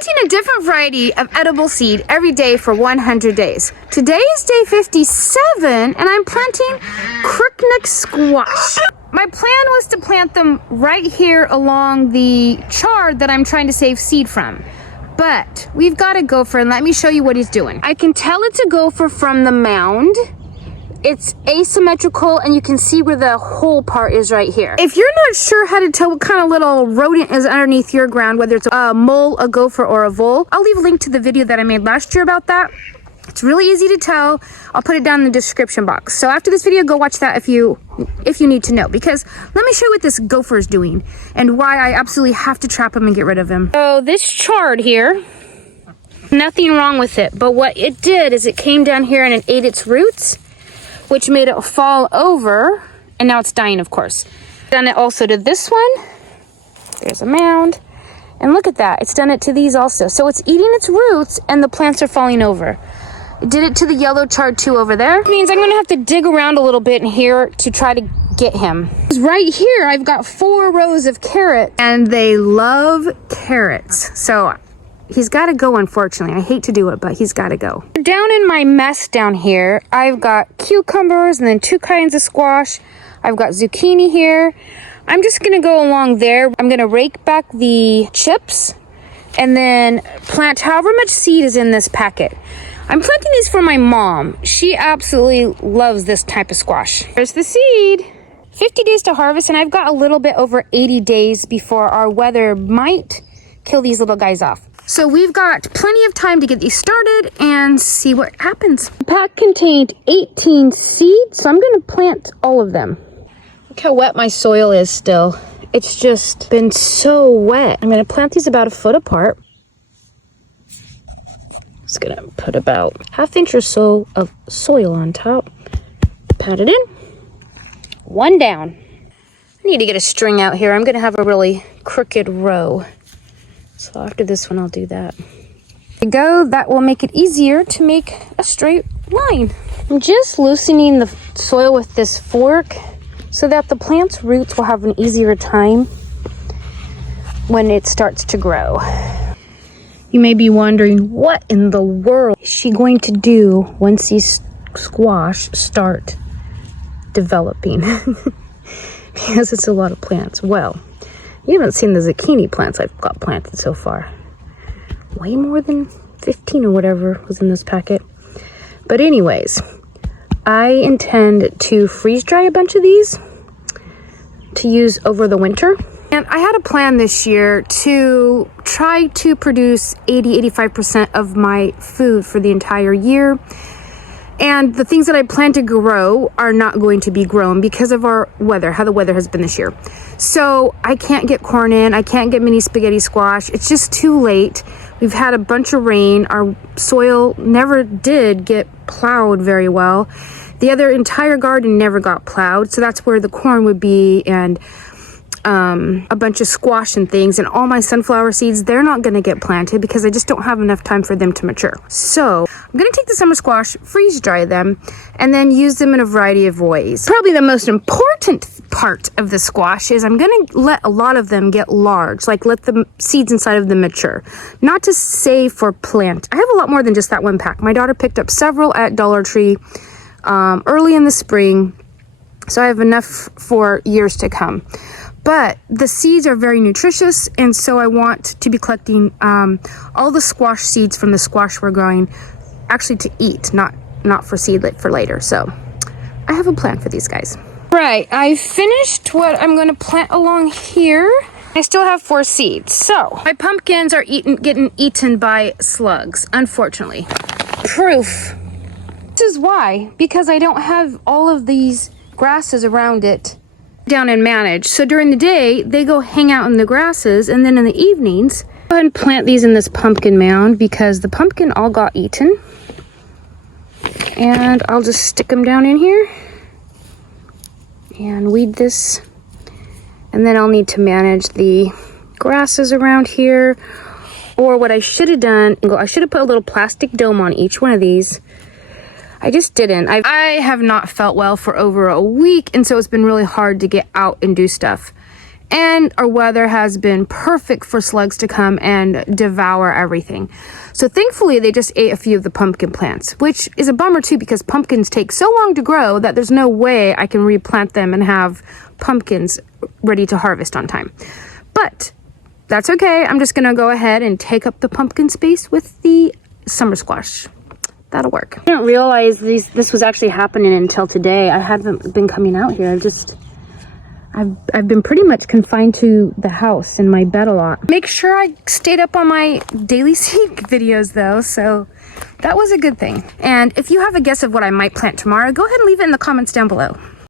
planting a different variety of edible seed every day for 100 days. Today is day 57 and I'm planting Crookneck squash. My plan was to plant them right here along the chard that I'm trying to save seed from. But we've got a gopher and let me show you what he's doing. I can tell it's a gopher from the mound. It's asymmetrical and you can see where the hole part is right here. If you're not sure how to tell what kind of little rodent is underneath your ground, whether it's a mole, a gopher, or a vole, I'll leave a link to the video that I made last year about that. It's really easy to tell. I'll put it down in the description box. So after this video, go watch that if you need to know, because let me show you what this gopher is doing and why I absolutely have to trap him and get rid of him. So this chard here, nothing wrong with it, but what it did is it came down here and it ate its roots, which made it fall over, and now it's dying, of course. Done it also to this one. There's a mound. And look at that, it's done it to these also. So it's eating its roots and the plants are falling over. It did it to the yellow chard too over there. It means I'm gonna have to dig around a little bit in here to try to get him. Right here, I've got 4 rows of carrots and they love carrots. So he's gotta go, unfortunately. I hate to do it, but he's gotta go. Down in my mess down here, I've got cucumbers and then 2 kinds of squash. I've got zucchini here. I'm just gonna go along there. I'm gonna rake back the chips and then plant however much seed is in this packet. I'm planting these for my mom. She absolutely loves this type of squash. There's the seed. 50 days to harvest, and I've got a little bit over 80 days before our weather might kill these little guys off. So we've got plenty of time to get these started and see what happens. The pack contained 18 seeds, so I'm gonna plant all of them. Look how wet my soil is still. It's just been so wet. I'm gonna plant these about a foot apart. Just gonna put about 1/2 inch or so of soil on top. Pat it in. 1 down. I need to get a string out here. I'm gonna have a really crooked row. So after this one, I'll do that. There you go. That will make it easier to make a straight line. I'm just loosening the soil with this fork so that the plant's roots will have an easier time when it starts to grow. You may be wondering, what in the world is she going to do once these squash start developing? Because it's a lot of plants. Well, you haven't seen the zucchini plants I've got planted so far. Way more than 15 or whatever was in this packet. But anyways, I intend to freeze dry a bunch of these to use over the winter. And I had a plan this year to try to produce 80-85% of my food for the entire year. And the things that I plan to grow are not going to be grown because of our weather, how the weather has been this year. So I can't get corn in, I can't get mini spaghetti squash. It's just too late. We've had a bunch of rain. Our soil never did get plowed very well. The other entire garden never got plowed. So that's where the corn would be, and a bunch of squash and things, and all my sunflower seeds, they're not going to get planted because I just don't have enough time for them to mature. So I'm going to take the summer squash, freeze dry them, and then use them in a variety of ways. Probably the most important part of the squash is I'm going to let a lot of them get large, like let the seeds inside of them mature, not to save for plant. I have a lot more than just that one pack. My daughter picked up several at Dollar Tree early in the spring, so I have enough for years to come. But the seeds are very nutritious, and so I want to be collecting all the squash seeds from the squash we're growing, actually to eat, not for seed for later. So I have a plan for these guys. Right, I finished what I'm going to plant along here. I still have 4 seeds. So my pumpkins are getting eaten by slugs, unfortunately. Proof. This is why, because I don't have all of these grasses around it down and manage. So during the day, they go hang out in the grasses, and then in the evenings, go ahead and plant these in this pumpkin mound because the pumpkin all got eaten. And I'll just stick them down in here and weed this. And then I'll need to manage the grasses around here. Or what I should have done, I should have put a little plastic dome on each one of these. I just didn't. I have not felt well for over a week, and so it's been really hard to get out and do stuff. and our weather has been perfect for slugs to come and devour everything. So thankfully they just ate a few of the pumpkin plants, which is a bummer too, because pumpkins take so long to grow that there's no way I can replant them and have pumpkins ready to harvest on time. But that's okay. I'm just gonna go ahead and take up the pumpkin space with the summer squash. That'll work. I didn't realize this was actually happening until today. I haven't been coming out here. I've been pretty much confined to the house and my bed a lot. Make sure I stayed up on my daily seed videos though, so that was a good thing. And if you have a guess of what I might plant tomorrow, go ahead and leave it in the comments down below.